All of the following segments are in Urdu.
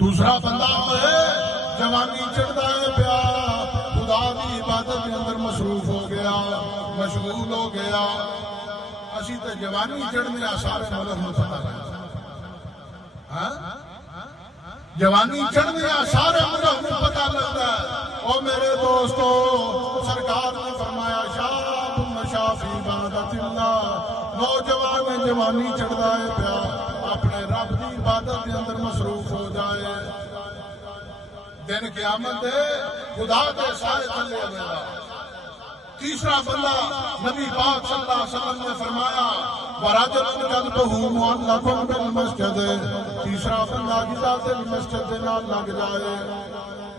دوسرا بندہ ہے جوانی چڑھتا ہے پیا خدا کی عبادت کے اندر مصروف ہو گیا مشغول ہو گیا اسی تے جوانی چڑھنے سارے ملک میں پتہ لگا جوانی چڑھنے سارے ملک میں پتہ لگتا ہے او میرے دوستو سرکار نے فرمایا شاب نشا فی عبادت اللہ نوجوان جوانی چڑھتا ہے پیا اپنے رب کی عبادت کے اندر مصروف ہو جائے دن قیامت خدا کے سائے تھلے ہوگا تیسرا بندہ نبی پاک صلی اللہ علیہ وسلم نے فرمایا وَرَجُلٌ قَلْبُهُ مُعَلَّقٌ بِالْمَسْجِدِ تیسرا بندہ جدا دل مسجد نہ لگ جائے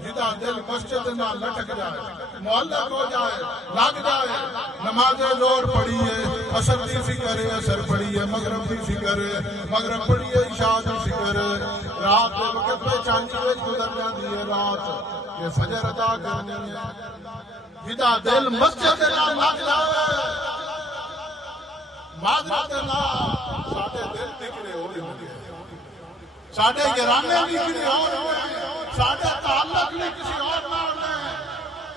جدا دل مسجد نہ لٹک جائے معلق ہو جائے لگ جائے نماز زور پڑھیے عصر کی فکر ہے عصر پڑھیے مغرب کی فکر ہے مغرب پڑھیے عشاء کی فکر ہے رات کے وقت پہ چاندی وچ گزر جاتی ہے رات یہ فجر ادا کرنی ہے جدا دل مسجد نہ لگ جائے معذرت اللہ ساڈے دل بگڑے ہو رہے ہیں ساڈے گھرانے بگڑے ہو رہے ہیں ساڈے تعلق بھی کسی اور نال نے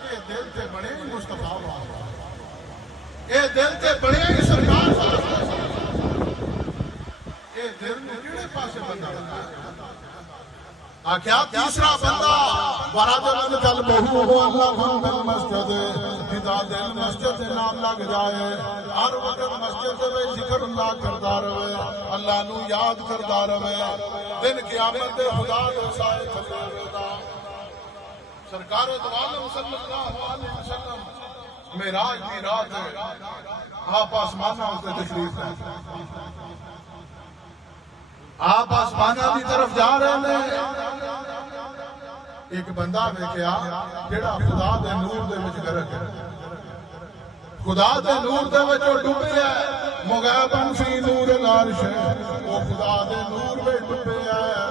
یہ دل تے بڑے مصطفیٰ واسطے یہ دل تے بڑے سرکار واسطے یہ دل نو کیڑے پاسے بندہ آخیا تیسرا بندہ وَرَجُلٌ قَلْبُهُ مُعَلَّقٌ بِالْمَسْجِدِ جدا دل مسجد سے نام لگ جائے ہر وقت مسجد سے ذکر اللہ کرتا رہے اللہ نو یاد کرتا رہے دن قیامت خدا دے سائے تھلے ہوتا سرکار دو عالم صلی اللہ علیہ وسلم معراج کی رات ہے آپ آسمانہ ہوتے تشریف ہے آپ آسمانہ کی طرف جا رہے ہیں ایک بندہ ویکھیا جڑا خدا دے نور دے وچ غرق ہے خدا دے نور دے وچ ڈوبے ہے مغیبن فی نور العرش وہ خدا دے نور وچ ڈوبے ہے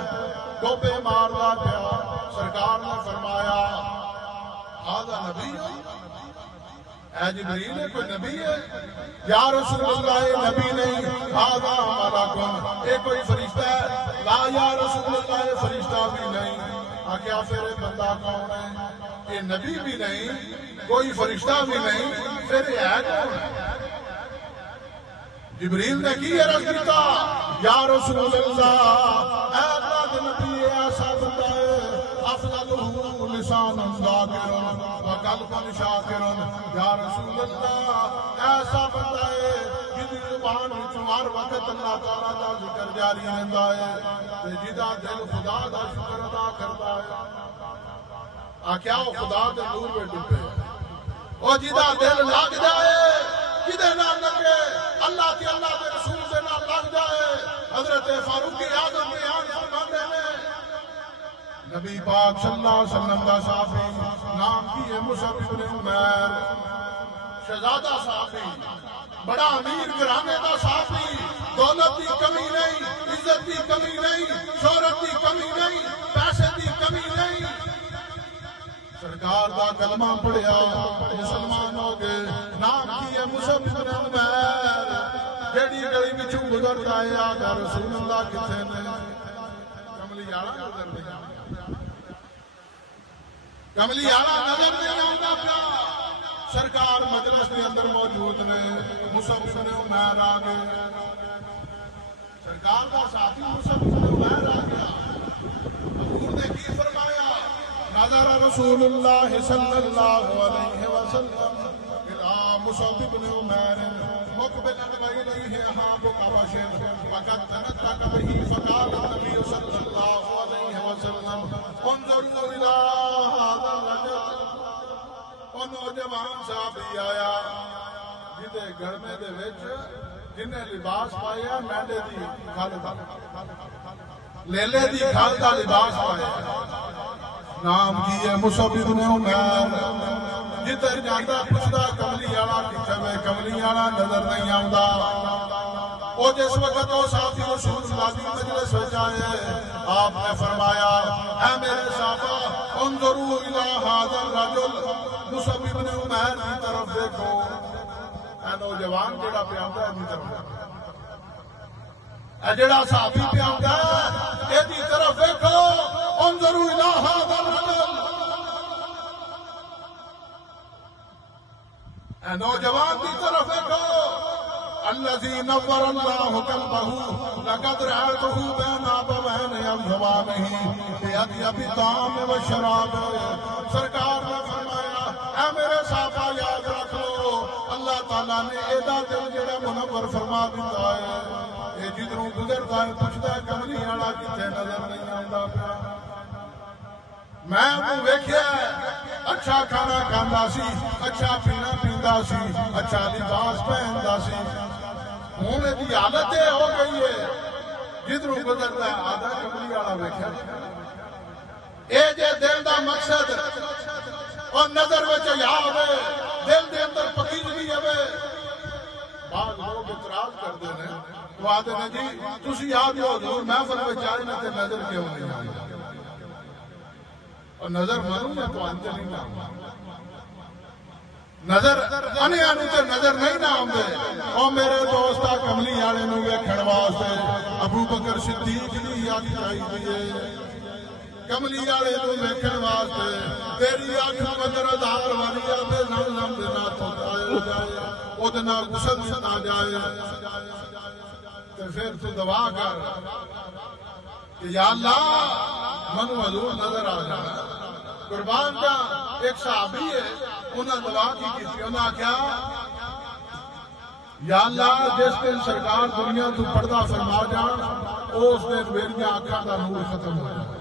ڈوبے ماردا پیا سرکار نے فرمایا ھذا نبی اے جبریل کوئی نبی ہے یا رسول اللہ یہ نبی نہیں ھذا ملک یہ کوئی فرشتہ ہے لا یا رسول اللہ یہ فرشتہ بھی نہیں آگیا پھر بندہ کون ہے یہ نبی بھی نہیں کوئی فرشتہ بھی نہیں پھر یہ ہے کون جبریل نے کی عرض کیتا یا رسول اللہ اے اللہ کے نبی ایسا بندہ ہے افضلہ لسان ذاکر وقلب شاکر یا رسول اللہ ایسا بندہ ہے جدی زبان وچ ہر وقت اللہ تعالیٰ دا ذکر جاری رہندا ہے تے جدا دل خدا دا شکر ادا کرتا ہے آکھیا او خدا دے نور وچ ڈوبے او جدا دل لگ جائے کدے نال لگے اللہ کے اللہ دے رسول دے نال لگ جائے حضرت فاروق اعظم بیان فرماندے نے نبی پاک صلی اللہ علیہ وسلم دا صحابی نام کی ہے مصعب بن عمیر شہزادہ صحابی بڑا امیر گھرانے دا صحابی دولت کی کمی نہیں عزت کی کمی نہیں شہرت کی کمی نہیں پیسے کی کمی نہیں سرکار دا کلمہ پڑھیا مسلمان ہو گئے نام کی ہے مصعب بن عمیر جیڑی گلی وچوں گزردا ہے آگا رسول اللہ کتھے نے کملی والا نظر نہیں کملی والا نظر نہیں آتا پیا سرکار مجلس کے اندر موجود نے مصعب بن عمیر آ گئے سرکار کا ساتھی مصعب بن عمیر آ گیا حضور نے کی فرمایا نظر رسول اللہ صلی اللہ علیہ وسلم الى مصعب بن عمیر مقبلا الیہ اصحابہ وبشر وقد تنطق به فقال النبي صلی اللہ علیہ وسلم انظروا الى هذا الرجل وہ نوجوان صحابی آیا جدے گھرمے دے وچ جنہیں لباس پایا مینڈے دی کھال دا لیلے دی کھال دا لباس پایا نام کی ہے مصعب بن عمیر جدھر جاتا پوچھتا کملی والا کتھے میں کملی والا نظر نہیں آوندا وہ جس وقت وہ صحابی رسول اللہ کی مجلس وچ آئے آپ نے فرمایا اے میرے صحابہ انظروا الى هذا الرجل مصعب بن عمیر کی طرف دیکھو اے نوجوان جڑا پہ آندا ہے دی طرف اے جڑا صحابی پہ آندا ہے اے دی طرف دیکھو اے نوجوان کی طرف دیکھو، الذی نور اللہ قلبہ لقد رأیتہ بین ابوین یذہبانہ باطیب الطعام والشراب۔ سرکار نے فرمایا اے میرے صحابہ یاد رکھ لو، اللہ تعالیٰ نے ایڈا دل جڑا منور فرما دیتا ہے، یہ جدھروں گزرتا ہے پوچھتا ہے کملی والا کتنے نظر نہیں آتا پیا۔ میں انہوں ویکھیا اچھا کھانا کھانا سی، اچھا پینا پیندا سی، اچھا لباس پہندا سی، ہوں دی حالت یہ ہو گئی ہے جدھروں گزرتا ہے آدھا کملی والا ویکھیا۔ اے جے دل دا مقصد اور نظر وچ یا ہوے، دل دے اندر پکیزگی ہوے، بعض لوگ اعتراض کرتے ہیں تو آتے ہیں جی تسی آ جاؤ حضور محفل وچ آئے نہ تے نظر کیوں نہیں آئی؟ اور نظر مانوں میں تو آنتے نہیں نہ نظر آنے آنوں تے نظر نہیں نہ آمدے۔ اور میرے دوستا کملی آنے نو ویکھن واسطے ابو بکر صدیق دی آنکھ چاہیے، کملی آنے نو ویکھن واسطے تیری آنکھ بدر ادھار والی آتے زمزم دے ناتھوں آئے جائے، او دے نال غسل سنا جائے، تے پھر تو دعا کر کہ یا اللہ منو حضور نظر آ جانا۔ قربان کا ایک صحابی ہے، انہاں دعا کی انہاں کیا یا اللہ جس دن سرکار دنیا تو پردہ فرما جان اس دن میری آنکھاں دا نور ختم ہو جائے۔